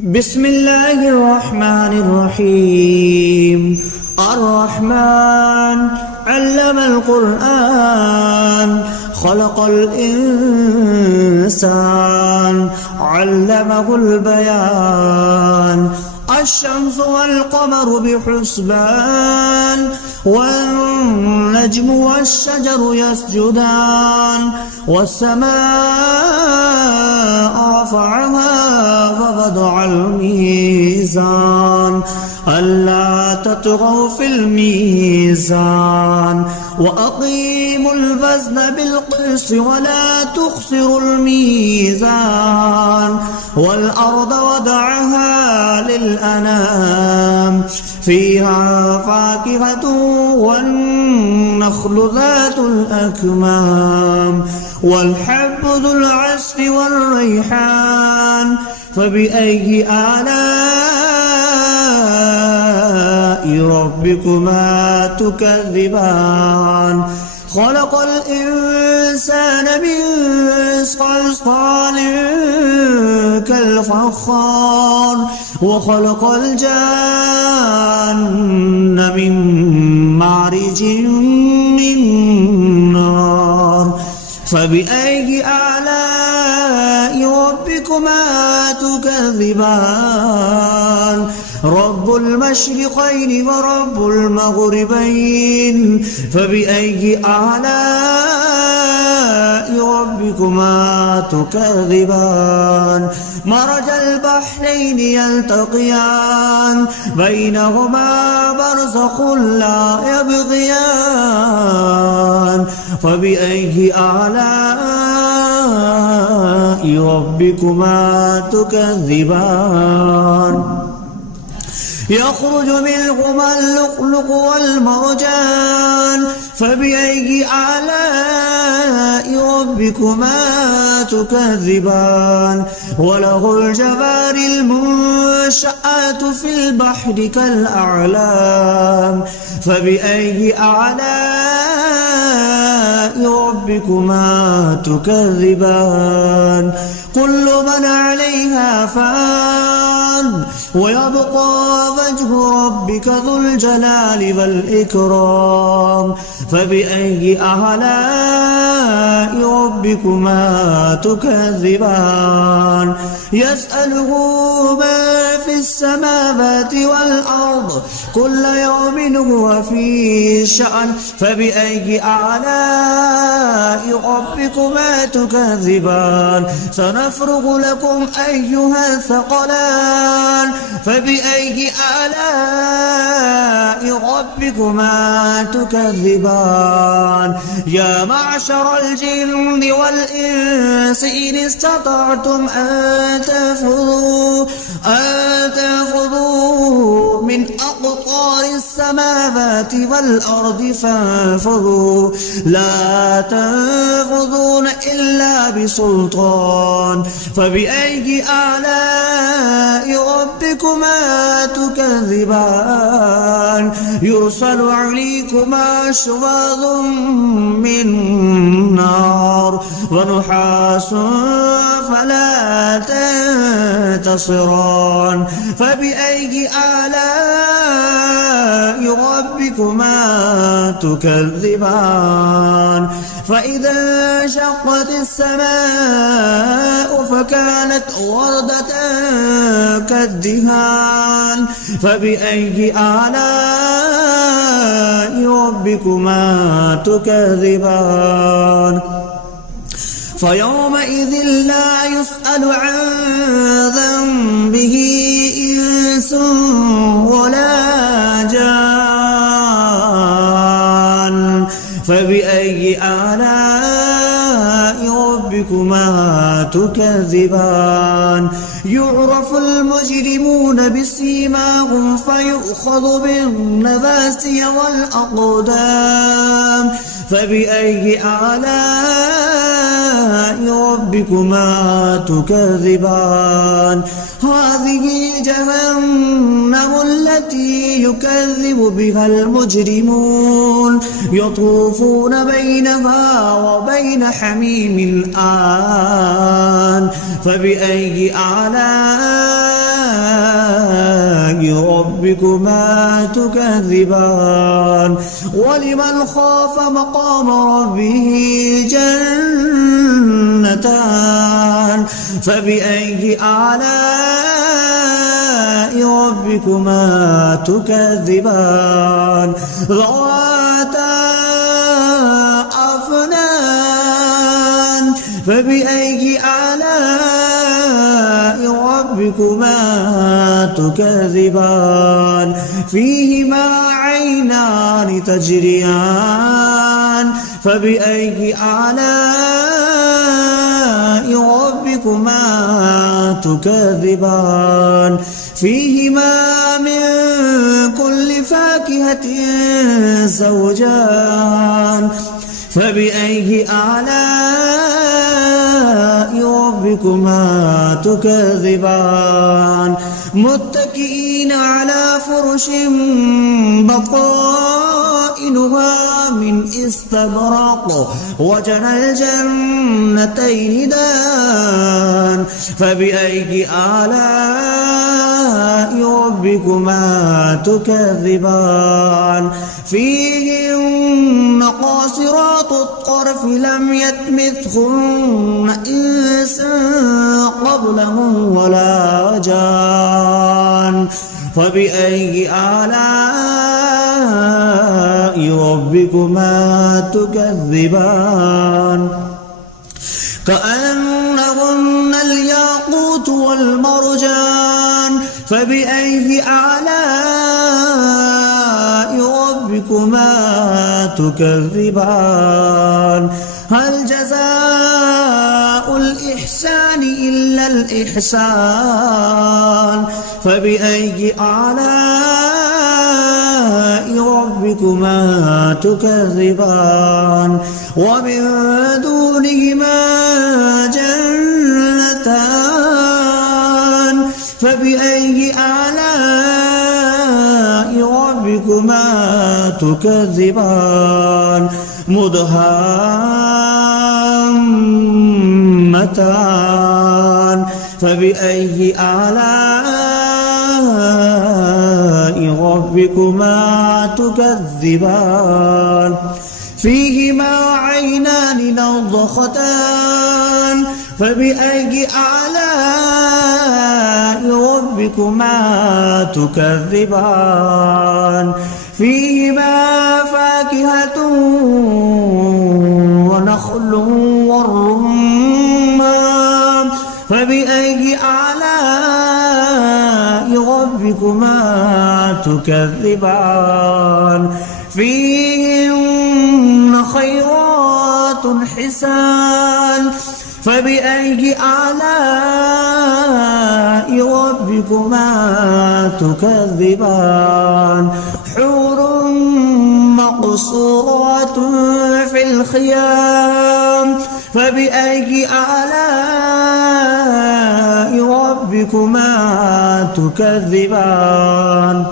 بسم الله الرحمن الرحيم. الرحمن علم القرآن خلق الإنسان علمه البيان. الشمس والقمر بحسبان والنجم والشجر يسجدان والسماء رفعها ووضع الميزان ألا تطغوا في الميزان وأقيموا الوزن بالقسط ولا تخسروا الميزان والأرض وضعها للأنام فيها فاكهة والنخل ذات الأكمام والحب ذو العصف والريحان. فبأي آلاء ربكما تكذبان؟ خلق الإنسان من صلصال كالفخار وخلق الجان من مارج من نار. فبأي آلاء ربكما تكذبان؟ رب المشرقين ورب المغربين. فبأي آلاء ربكما تكذبان؟ مرج البحرين يلتقيان بينهما برزخ لا يبغيان. فبأي آلاء ربكما تكذبان؟ يخرج منهما اللؤلؤ والمرجان. فبأي آلاء ربكما تكذبان؟ وله الجوار المنشآت في البحر كالأعلام. فبأي آلاء ربكما تكذبان؟ كل من عليها فان ويبقى وجه ربك ذو الجلال والإكرام. فبأي آلاء ربكما تكذبان؟ يسأله ما في السماوات والأرض كل يوم هو في شأن. فبأي آلاء ربكما تكذبان؟ سنفرغ لكم أيها الثقلان. فبأي آلاء ربكما تكذبان؟ يا معشر الجن والإنس إن استطعتم أن تنفذوا من أقطار السماوات والأرض فانفذوا لا تنفذون إلا بسلطان. فبأي آلاء ربكما تكذبان؟ يرسل عليكما شواظ من نار ونحاس فلا تنتصران. فبأي آلاء ربكما تكذبان؟ فإذا انشقت السماء فكانت وردة كالدهان. فبأي آلاء ربكما تكذبان؟ فيومئذ لا يسأل عن ذنبه إنس ولا جان. فبأي آلاء ربكما تكذبان؟ يعرف المجرمون بسيماهم فيؤخذ بالنواسي والأقدام. فبأي آلاء ربكما تكذبان؟ هذه جهنم التي يكذب بها المجرمون يطوفون بينها وبين حميم آن. فبأي آلاء ربكما تكذبان ولمن خاف مقام ربه جنتان فبأي آلاء ربكما تكذبان ذواتا أفنان فبأي آلاء ربكما تكذبان فيهما عينان تجريان فبأي آلاء ربكما تكذبان فيهما من كل فاكهة زوجان فبأي آلاء ربكما تكذبان متكئين على فرش بطائنها من استبرق وجنى الجنتين دان فبأي آلاء ربكما تكذبان فيهن قاصرات الطرف لم يطمثهن إنس قبلهم ولا جان فبأي آلاء ربكما تكذبان كأنهن الياقوت والمرجان فبأي آلاء ربكما تكذبان هل جزاء الإحسان إلا الإحسان فبأي آلاء ربكما تكذبان ومن دونهما جنتان فبأي آلاء ربكما تكذبان مدهامتان فبأي آلاء ربكما تكذبان فيهما عينان نضختان فبأي آلاء ربكما تكذبان فيهما فاكهة ونخل والرمان فبأي آلاء ربكما تكذبان فيهن خيرات حسان فبأي آلاء ربكما تكذبان حور مقصورات في الخيام فبأي آلاء ربكما تكذبان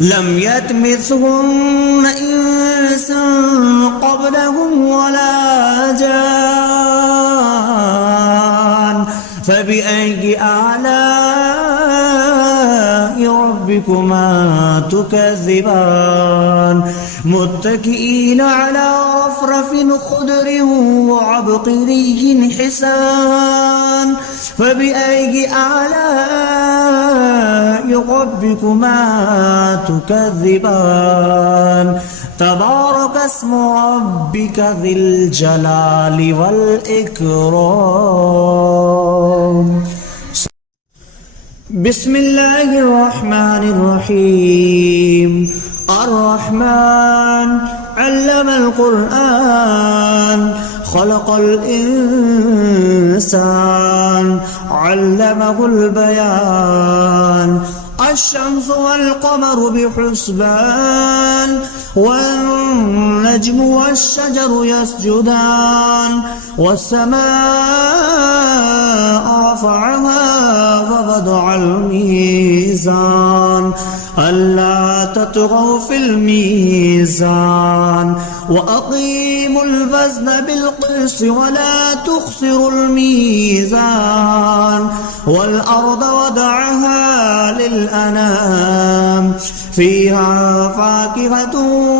لم يطمثهن إنس قبلهم ولا جان فبأي آلاء ربكما تكذبان متكئين على رفرف خضر وعبقري حسان فبأي آلاء ربكما تكذبان تبارك اسم ربك ذي الجلال والإكرام بسم الله الرحمن الرحيم الرحمن علم القرآن خلق الإنسان علمه البيان الشمس والقمر بحسبان والنجم والشجر يسجدان والسماء رفعها وضع الميزان ألا تطغوا في الميزان وأقيموا الوزن بالقسط ولا تخسروا الميزان والأرض وضعها للأنام فيها فاكهة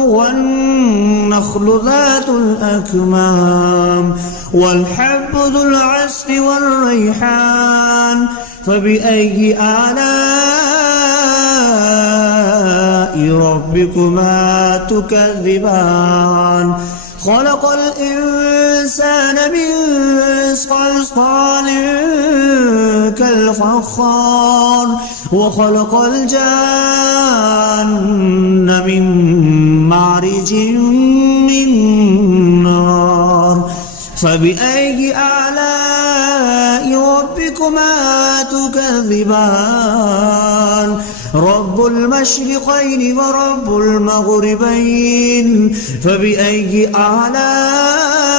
والنخل ذات الأكمام والحب ذو العصف والريحان فبأي آلاء ربكما تكذبان خلق الإنسان من صلصال كالفخار وخلق الجان من مارج من نار فبأي آلاء ربكما تكذبان رب المشرقين ورب المغربين فبأي آلاء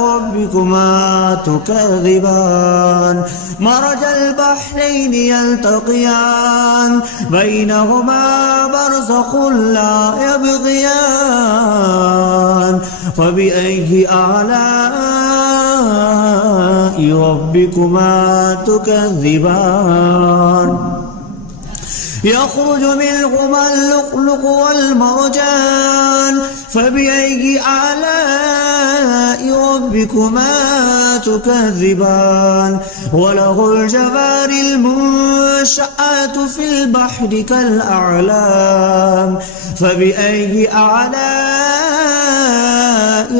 ربكما تكذبان مرج البحرين يلتقيان بينهما برزخ لا يبغيان فبأي آلاء ربكما تكذبان يخرج منهما اللؤلؤ والمرجان فبأي آلاء ربكما تكذبان وله الجوار المنشآت في البحر كالأعلام فبأي آلاء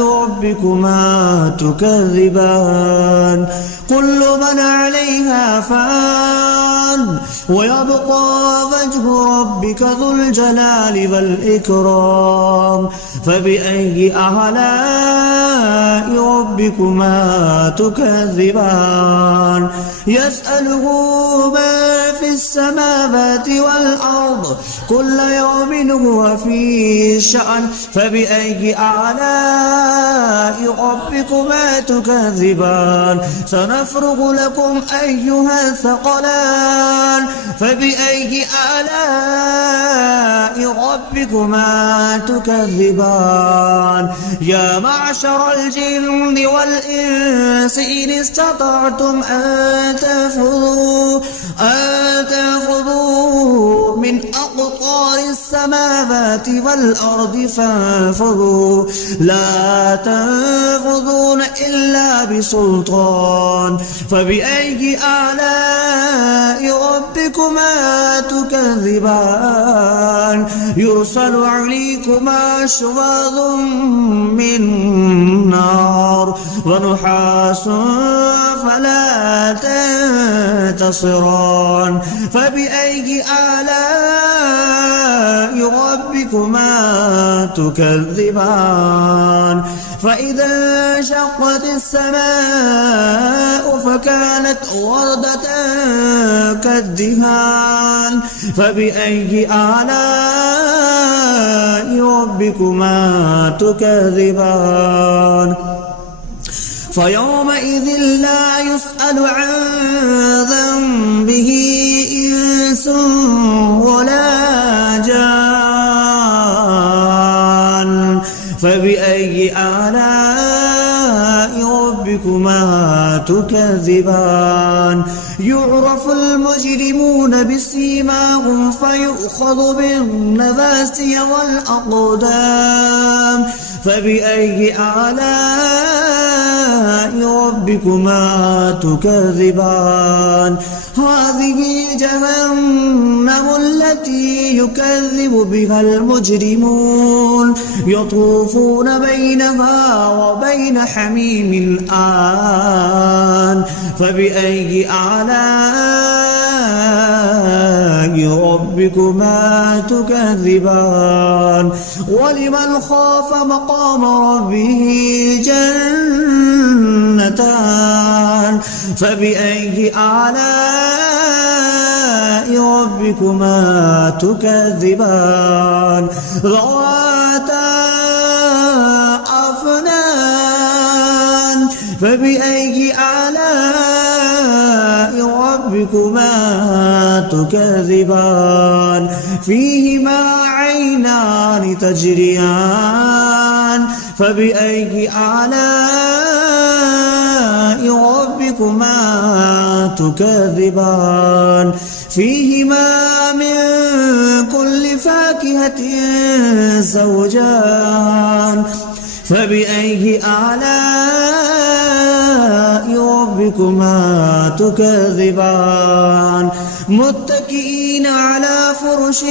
ربكما تكذبان كل من عليها فان ويبقى وجه ربك ذو الجلال والإكرام فبأي آلاء ربكما تكذبان يسأله ما في السماوات والأرض كل يوم هو في شأن فبأي آلاء ربكما تكذبان سنفرغ لكم أيها الثقلان فبأي آلاء ربكما تكذبان يا معشر الجن والإنس إن استطعتم أن تنفذوا من أقطار السماوات والأرض فانفذوا لا تنفذون إلا بسلطان فبأي آلاء ربكما تكذبان يرسل عليكما شواظ من نار ونحاس فلا تنتصران فبأي آلاء ربكما تكذبان فإذا انشقت السماء فكانت وردة كالدهان فبأي آلاء ربكما تكذبان فيومئذ لا يسأل عن ذنبه إنس ولا جان فبأي آلاء ربكما تكذبان يعرف المجرمون بسيماهم فيؤخذ بالنواسي والأقدام فبأي آلاء ربكما تكذبان هذه جهنم التي يكذب بها المجرمون يطوفون بينها وبين حميم آن فبأي آلاء ربكما تكذبان ولمن خاف مقام ربه جنتان فبأي آلاء ربكما تكذبان ذواتا أفنان فبأي آلاء ربكما تكذبان فيهما عينان تجريان فبأي آلاء ربكما تكذبان فيهما من كل فاكهة زوجان فبأي آلاء ربكما تكذبان متكئين على فرش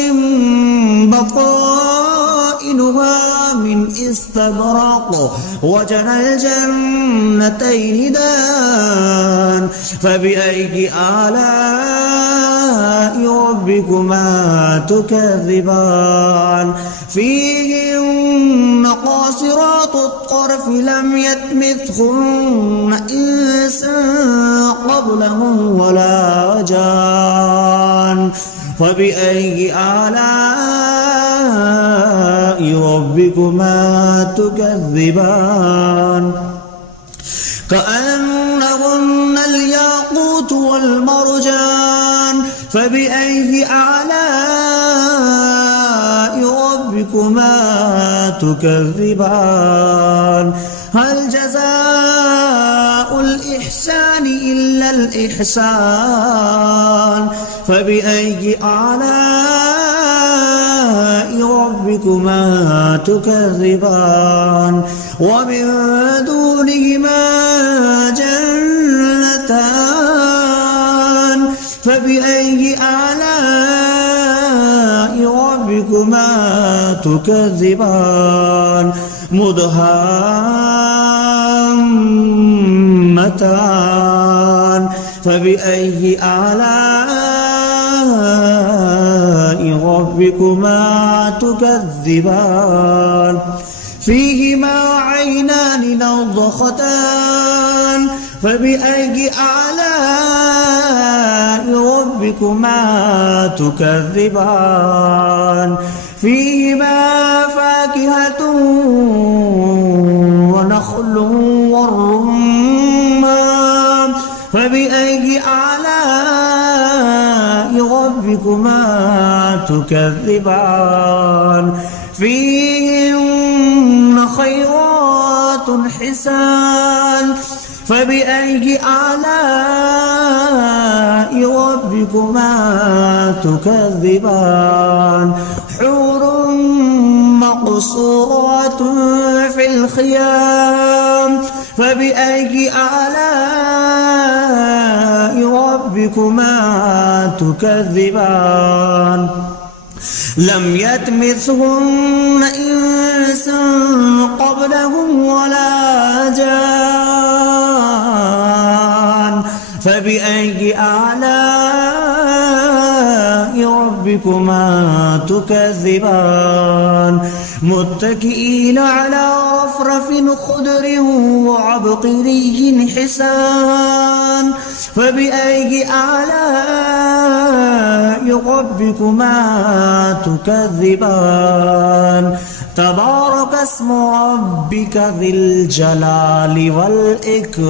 بطائنها من استبرق وجنى الجنتين دان فبأي آلاء ربكما تكذبان فيهن قاصرات الطرف لم يطمثهن إنس قبلهم ولا جان فبأي آلاء ربكما تكذبان كأنهن الياقوت والمرجان فبأي آلاء ربكما تكذبان هل جزاء الإحسان إلا الإحسان فبأي آلاء ربكما تكذبان ومن دونهما جنتان فبأي آلاء ربكما تكذبان مدهامتان فبأي آلاء ربكما تكذبان فيهما عينان نضختان فبأي آلاء ربكما تكذبان فيهما فاكهة ونخل والرمان فبأي آلاء ربكما تكذبان فيهن خيرات حسان فبأي آلاء ربكما تكذبان حور مقصورات في الخيام فبأي آلاء ربكما تكذبان لم يطمثهن إنس قبلهم ولا جان فبأي آلاء ربكما تكذبان متكئين على رفرف خضر وعبقري حسان فبأي آلاء ربكما تكذبان تبارك اسم ربك ذي الجلال والإكرام